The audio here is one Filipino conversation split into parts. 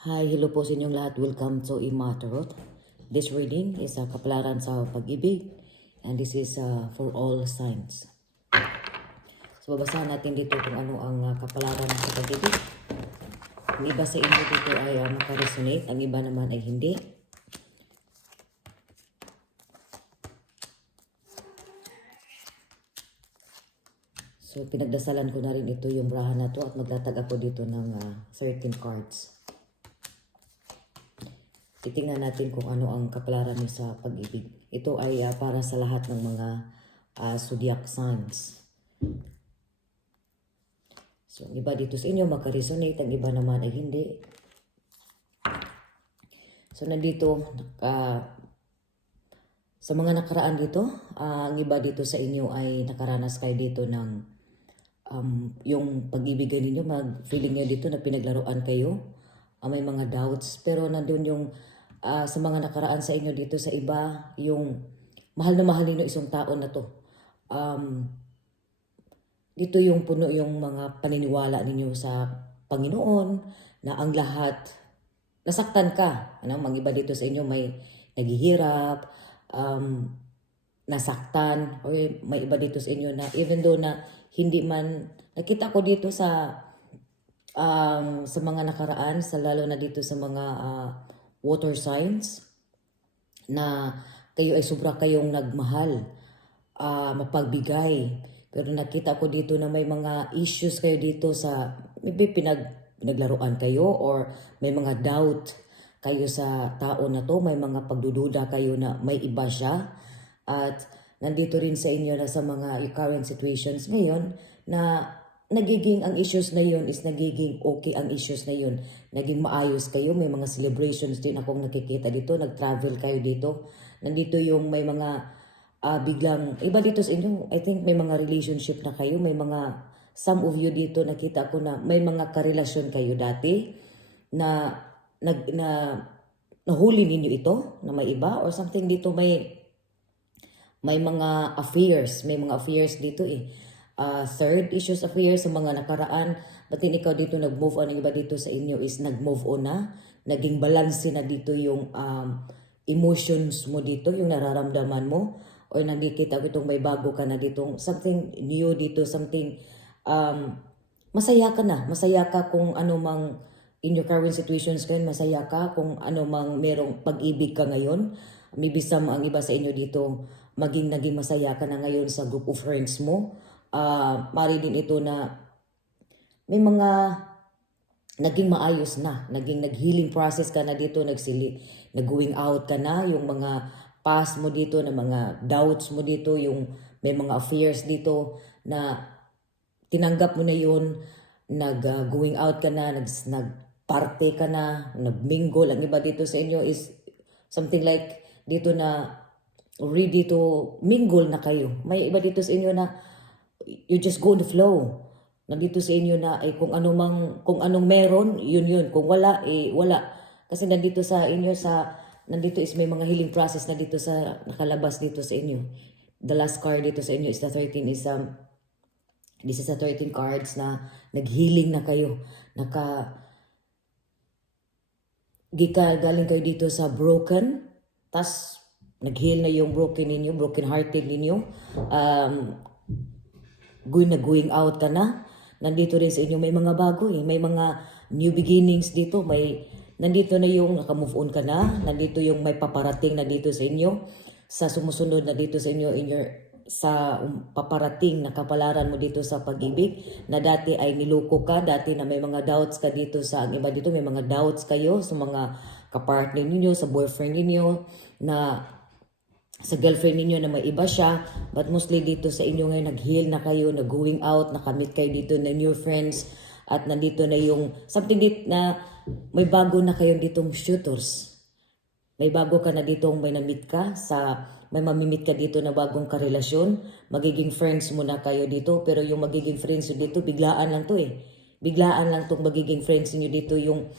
Hi, hello po sa inyong lahat. Welcome to Imatarot. This reading is a kapalaran sa pag-ibig and this is uh, for all signs. So babasahan natin dito kung ano ang uh, kapalaran sa pag-ibig. Ang iba sa inyo dito ay uh, makaresonate, ang iba naman ay hindi. So pinagdasalan ko na rin ito yung brahan na to at maglatag ako dito ng uh, certain cards. Itingnan natin kung ano ang kapalaran niya sa pag-ibig. Ito ay uh, para sa lahat ng mga uh, zodiac signs. So, ang iba dito sa inyo makaresonate, ang iba naman ay hindi. So, nandito, uh, sa mga nakaraan dito, uh, ang iba dito sa inyo ay nakaranas kayo dito ng um, yung pag-ibigan ninyo, mag-feeling nyo dito na pinaglaruan kayo uh, may mga doubts. Pero nandun yung uh, sa mga nakaraan sa inyo dito sa iba, yung mahal na mahal nino isang tao na to. Um, dito yung puno yung mga paniniwala ninyo sa Panginoon na ang lahat nasaktan ka. Ano, mga iba dito sa inyo may naghihirap, um, nasaktan, or may iba dito sa inyo na even though na hindi man, nakita ko dito sa um, sa mga nakaraan, sa lalo na dito sa mga uh, water signs, na kayo ay sobra kayong nagmahal, uh, mapagbigay. Pero nakita ko dito na may mga issues kayo dito sa, maybe pinag, pinaglaruan kayo or may mga doubt kayo sa tao na to, may mga pagdududa kayo na may iba siya. At nandito rin sa inyo na sa mga current situations ngayon na nagiging ang issues na yun is nagiging okay ang issues na yun. Naging maayos kayo, may mga celebrations din akong nakikita dito, nag-travel kayo dito. Nandito yung may mga uh, biglang, iba dito sa inyo, I think may mga relationship na kayo, may mga, some of you dito nakita ko na may mga karelasyon kayo dati na, nag, na, nahuli ninyo ito, na may iba, or something dito may, may mga affairs, may mga affairs dito eh uh, ah, third issues of year sa mga nakaraan. Ba't ikaw dito nag-move on? Yung iba dito sa inyo is nag-move on na. Naging balance na dito yung um, emotions mo dito, yung nararamdaman mo. Or nagkikita ko itong may bago ka na dito. Something new dito, something um, masaya ka na. Masaya ka kung ano mang in your current situations ngayon, masaya ka kung ano mang merong pag-ibig ka ngayon. Maybe some ang iba sa inyo dito maging naging masaya ka na ngayon sa group of friends mo uh, ah, marinig ito na may mga naging maayos na, naging nag-healing process ka na dito, nagsili, nag-going out ka na, yung mga past mo dito, na mga doubts mo dito, yung may mga affairs dito na tinanggap mo na yun, nag-going ah, uh, out ka na, nag, nag-party ka na, nag-mingle. Ang iba dito sa inyo is something like dito na ready to mingle na kayo. May iba dito sa inyo na you just go the flow. Nandito sa inyo na ay eh, kung anong kung anong meron, yun yun. Kung wala, eh wala. Kasi nandito sa inyo sa nandito is may mga healing process na dito sa nakalabas dito sa inyo. The last card dito sa inyo is the 13 is um this is the 13 cards na nag-healing na kayo. Naka gikal galing kayo dito sa broken. Tas nag-heal na yung broken ninyo, broken hearted ninyo. Um, going going out ka na. Nandito rin sa inyo may mga bago eh. May mga new beginnings dito. May nandito na yung nakamove on ka na. Nandito yung may paparating na dito sa inyo. Sa sumusunod na dito sa inyo in your sa paparating na kapalaran mo dito sa pag-ibig na dati ay niloko ka, dati na may mga doubts ka dito sa ang iba dito, may mga doubts kayo sa mga kapartner ninyo, sa boyfriend ninyo na sa girlfriend ninyo na may iba siya, but mostly dito sa inyo ngayon, nag-heal na kayo, nag-going out, nakamit kayo dito na new friends, at nandito na yung something dito na may bago na kayong ditong shooters. May bago ka na ditong may namit ka sa may mamimit ka dito na bagong karelasyon, magiging friends muna kayo dito, pero yung magiging friends nyo dito, biglaan lang to eh. Biglaan lang tong magiging friends niyo dito yung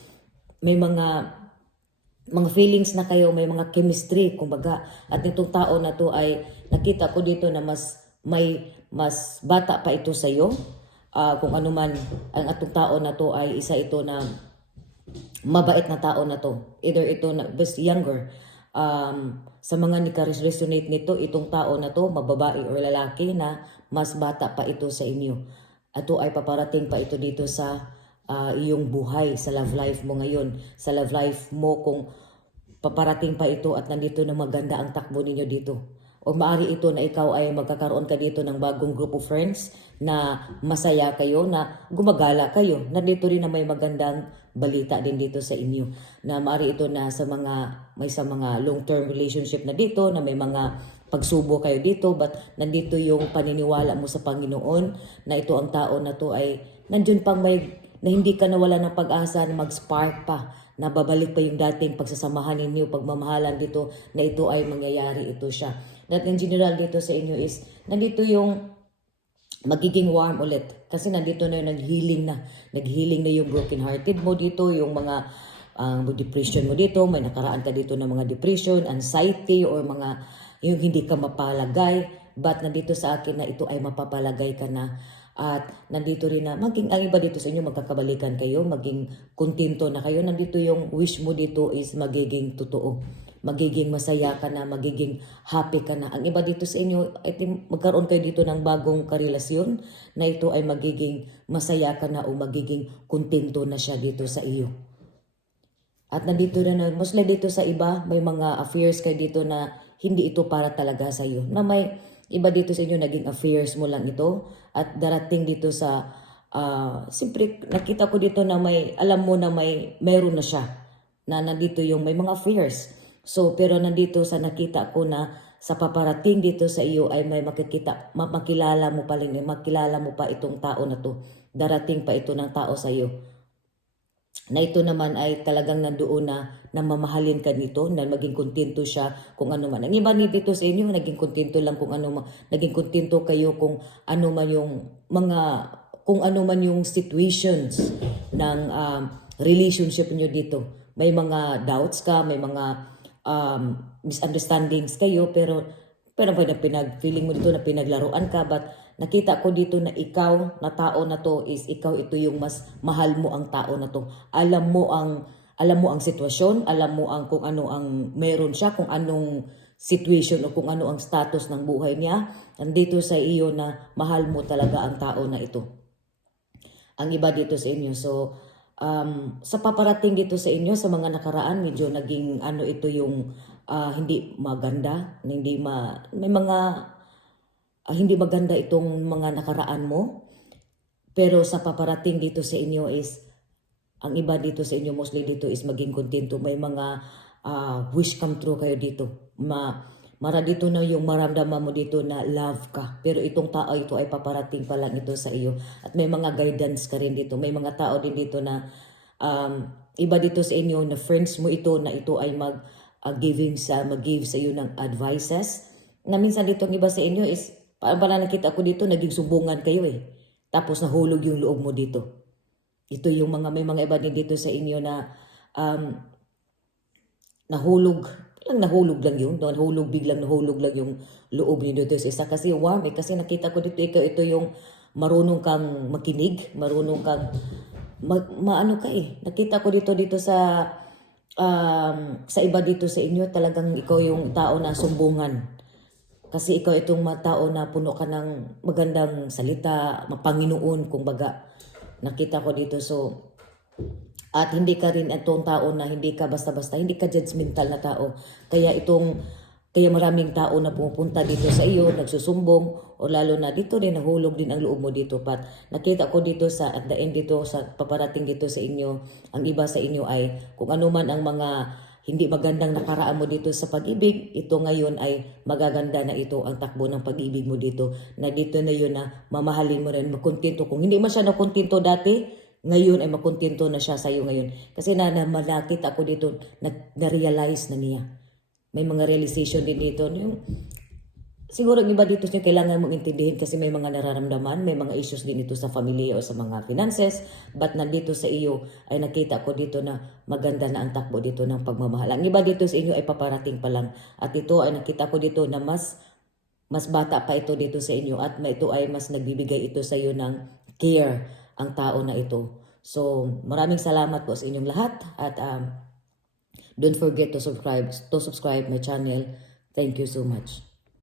may mga mga feelings na kayo, may mga chemistry, kumbaga. At nitong tao na to ay nakita ko dito na mas may mas bata pa ito sa iyo. Uh, ah, kung ano man ang atong tao na to ay isa ito na mabait na tao na to. Either ito na best younger. Um, sa mga nika-resonate nito, itong tao na to, mababae or lalaki na mas bata pa ito sa inyo. Ato ay paparating pa ito dito sa uh, iyong buhay sa love life mo ngayon, sa love life mo kung paparating pa ito at nandito na maganda ang takbo ninyo dito. O maari ito na ikaw ay magkakaroon ka dito ng bagong group of friends na masaya kayo, na gumagala kayo. Nandito rin na may magandang balita din dito sa inyo. Na maari ito na sa mga, may sa mga long-term relationship na dito, na may mga pagsubo kayo dito, but nandito yung paniniwala mo sa Panginoon na ito ang tao na to ay nandiyon pang may na hindi ka nawala ng pag-asa na mag-spark pa, na babalik pa yung dating pagsasamahan ninyo, pagmamahalan dito, na ito ay mangyayari, ito siya. That in general dito sa inyo is, nandito yung magiging warm ulit. Kasi nandito na yung nag-healing na. Nag-healing na yung broken-hearted mo dito, yung mga ang ah, um, depression mo dito, may nakaraan ka dito ng mga depression, anxiety, or mga yung hindi ka mapalagay. But nandito sa akin na ito ay mapapalagay ka na at nandito rin na, maging ang iba dito sa inyo, magkakabalikan kayo, maging kontento na kayo. Nandito yung wish mo dito is magiging totoo. Magiging masaya ka na, magiging happy ka na. Ang iba dito sa inyo, I think magkaroon kayo dito ng bagong karelasyon na ito ay magiging masaya ka na o magiging kontento na siya dito sa iyo. At nandito na, na mostly dito sa iba, may mga affairs kayo dito na hindi ito para talaga sa iyo. Na may Iba dito sa inyo naging affairs mo lang ito at darating dito sa uh, siyempre nakita ko dito na may alam mo na may meron na siya na nandito yung may mga affairs. So pero nandito sa nakita ko na sa paparating dito sa iyo ay may makikita makilala mo pa rin makilala mo pa itong tao na to. Darating pa ito ng tao sa iyo na ito naman ay talagang nandoon na na mamahalin ka nito, na maging kontento siya kung ano man. Ang iba dito sa inyo, naging kontento lang kung ano man, naging kontento kayo kung ano man yung mga, kung ano man yung situations ng um, relationship niyo dito. May mga doubts ka, may mga um, misunderstandings kayo, pero pero na pinag-feeling mo dito na pinaglaruan ka, but Nakita ko dito na ikaw na tao na to is ikaw ito yung mas mahal mo ang tao na to. Alam mo ang alam mo ang sitwasyon, alam mo ang kung ano ang meron siya, kung anong situation o kung ano ang status ng buhay niya. Nandito sa iyo na mahal mo talaga ang tao na ito. Ang iba dito sa inyo. So, um, sa paparating dito sa inyo, sa mga nakaraan, medyo naging ano ito yung uh, hindi maganda, hindi ma, may mga uh, hindi maganda itong mga nakaraan mo. Pero sa paparating dito sa inyo is, ang iba dito sa inyo mostly dito is maging kontento. May mga uh, wish come true kayo dito. Ma, mara dito na yung maramdaman mo dito na love ka. Pero itong tao ito ay paparating pa lang ito sa iyo. At may mga guidance ka rin dito. May mga tao din dito na um, iba dito sa inyo na friends mo ito na ito ay mag uh, giving sa mag-give sa iyo ng advices na minsan dito ang iba sa inyo is Paano pala nakita ko dito, naging sumbungan kayo eh. Tapos nahulog yung loob mo dito. Ito yung mga, may mga iba din dito sa inyo na um, nahulog, lang nahulog lang yun, nahulog, biglang nahulog lang yung loob niyo dito sa isa. Kasi warm eh, kasi nakita ko dito, ikaw, ito yung marunong kang makinig, marunong kang, ma, maano ka eh. Nakita ko dito, dito sa, um, sa iba dito sa inyo, talagang ikaw yung tao na sumbungan kasi ikaw itong matao na puno ka ng magandang salita, mapanginoon, kung baga Nakita ko dito, so, at hindi ka rin itong tao na hindi ka basta-basta, hindi ka judgmental na tao. Kaya itong, kaya maraming tao na pumupunta dito sa iyo, nagsusumbong, o lalo na dito din, nahulog din ang loob mo dito. Pat, nakita ko dito sa, at the end dito, sa paparating dito sa inyo, ang iba sa inyo ay, kung ano man ang mga hindi magandang nakaraan mo dito sa pag-ibig, ito ngayon ay magaganda na ito ang takbo ng pag-ibig mo dito. Na dito na yun na mamahalin mo rin, makontento. Kung hindi man siya nakontento dati, ngayon ay makontento na siya sa iyo ngayon. Kasi na, na malakit ako dito, na, na-realize na niya. May mga realization din dito. Yung, Siguro yung iba dito siya kailangan mong intindihin kasi may mga nararamdaman, may mga issues din ito sa familia o sa mga finances. But nandito sa iyo ay nakita ko dito na maganda na ang takbo dito ng pagmamahal. Ang iba dito sa inyo ay paparating pa lang. At ito ay nakita ko dito na mas mas bata pa ito dito sa inyo at may ito ay mas nagbibigay ito sa iyo ng care ang tao na ito. So, maraming salamat po sa inyong lahat at um, don't forget to subscribe to subscribe my channel. Thank you so much.